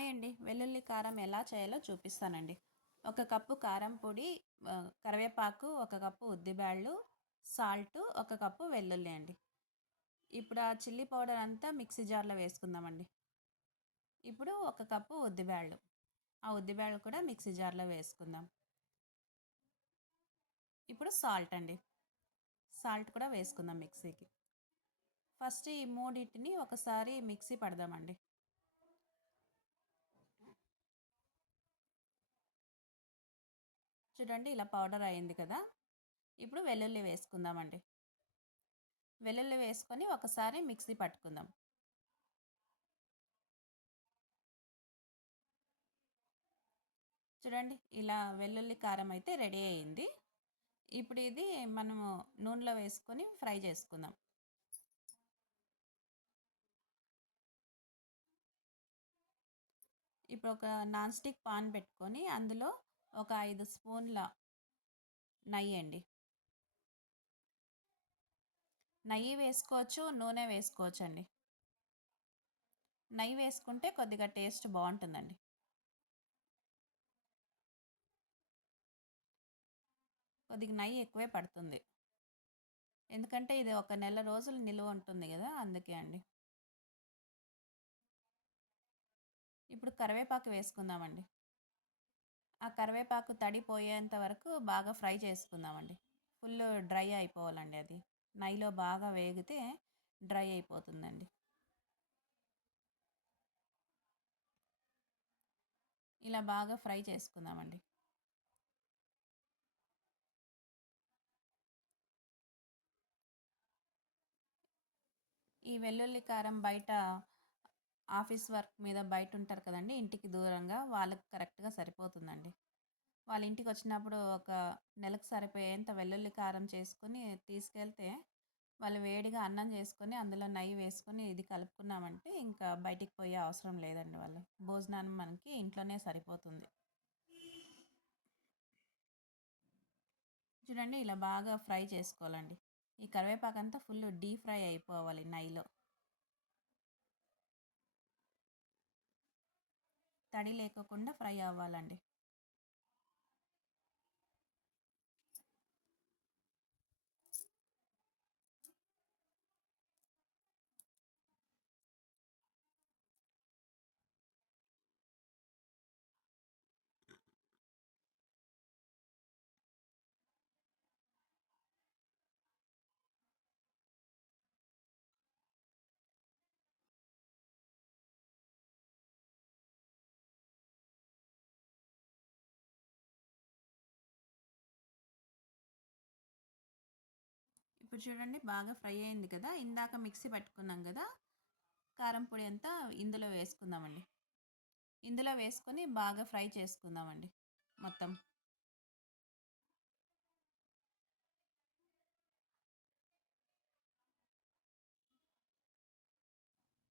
Hi అండి. వెల్లుల్లి కారం ఎలా చేయాలో చూపిస్తానండి. ఒక కప్పు కారం పొడి, కరివేపాకు, ఒక కప్పు ఉద్దిబ్యాళ్ళు, సాల్టు, ఒక కప్పు వెల్లుల్లి అండి. ఇప్పుడు ఆ చిల్లీ పౌడర్ అంతా మిక్సీ జార్‌లో వేసుకుందామండి. ఇప్పుడు ఒక కప్పు ఉద్దిబ్యాళ్ళు. ఆ ఉద్దిబ్యాళ్ళు కూడా మిక్సీ జార్‌లో వేసుకుందాం. ఇప్పుడు సాల్ట్ అండి. సాల్ట్ కూడా వేసుకుందాం మిక్సీకి. ఫస్ట్ ఈ మూడిటిని ఒకసారి మిక్సీ పడదామండి. చూడండి ఇలా పౌడర్ అయింది కదా! ఇప్పుడు వెల్లుల్లి వేసుకుందామండి. వెల్లుల్లి వేసుకొని ఒకసారి మిక్సీ పట్టుకుందాం. చూడండి ఇలా వెల్లుల్లి కారం అయితే రెడీ అయింది. ఇప్పుడు ఇది మనము నూనెలో వేసుకొని ఫ్రై చేసుకుందాం. ఇప్పుడు ఒక నాన్ స్టిక్ పాన్ పెట్టుకొని అందులో ఒక 5 స్పూన్ల నెయ్యి అండి. నెయ్యి వేసుకోవచ్చు, నూనె వేసుకోవచ్చండి. నెయ్యి వేసుకుంటే కొద్దిగా టేస్ట్ బాగుంటుందండి. కొద్దిగా నెయ్యి ఎక్కువే పడుతుంది. ఎందుకంటే ఇది ఒక నెల రోజులు నిలువ ఉంటుంది కదా, అందుకే అండి. ఇప్పుడు కరివేపాకు వేసుకుందామండి. ఆ కరివేపాకు తడి పోయేంత వరకు బాగా ఫ్రై చేసుకుందామండి. ఫుల్ డ్రై అయిపోవాలండి అది. నెయ్యిలో బాగా వేగితే డ్రై అయిపోతుందండి. ఇలా బాగా ఫ్రై చేసుకుందామండి. ఈ వెల్లుల్లి కారం బయట ఆఫీస్ వర్క్ మీద బయట ఉంటారు కదండీ! ఇంటికి దూరంగా వాళ్ళకి కరెక్ట్‌గా సరిపోతుందండి. వాళ్ళ ఇంటికొచ్చినప్పుడు ఒక నెలకు సరిపోయేంత వెల్లుల్లి కారం చేసుకొని తీసుకెళ్తే, వాళ్ళు వేడిగా అన్నం చేసుకొని అందులో నెయ్యి వేసుకొని ఇది కలుపుకున్నామంటే ఇంకా బయటికి పోయే అవసరం లేదండి వాళ్ళు. భోజనం మనకి ఇంట్లోనే సరిపోతుంది. చూడండి ఇలా బాగా ఫ్రై చేసుకోవాలండి. ఈ కరివేపాకంతా ఫుల్ డీప్ ఫ్రై అయిపోవాలి నెయ్యిలో. తడి లేకోకుండా ఫ్రై అవ్వాలండి. ఇప్పుడు చూడండి బాగా ఫ్రై అయింది కదా! ఇందాక మిక్సీ పట్టుకున్నాం కదా! కారం పొడి అంతా ఇందులో వేసుకుందామండి. ఇందులో వేసుకొని బాగా ఫ్రై చేసుకుందామండి మొత్తం.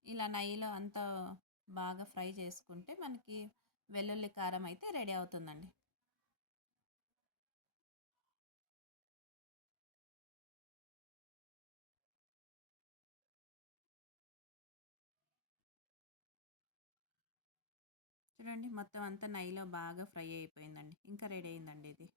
ఇలా నెయ్యిలో అంతా బాగా ఫ్రై చేసుకుంటే మనకి వెల్లుల్లి కారం అయితే రెడీ అవుతుందండి. చూడండి మొత్తం అంతా నెయ్యిలో బాగా ఫ్రై అయిపోయిందండి. ఇంకా రెడీ అయిందండి ఇది.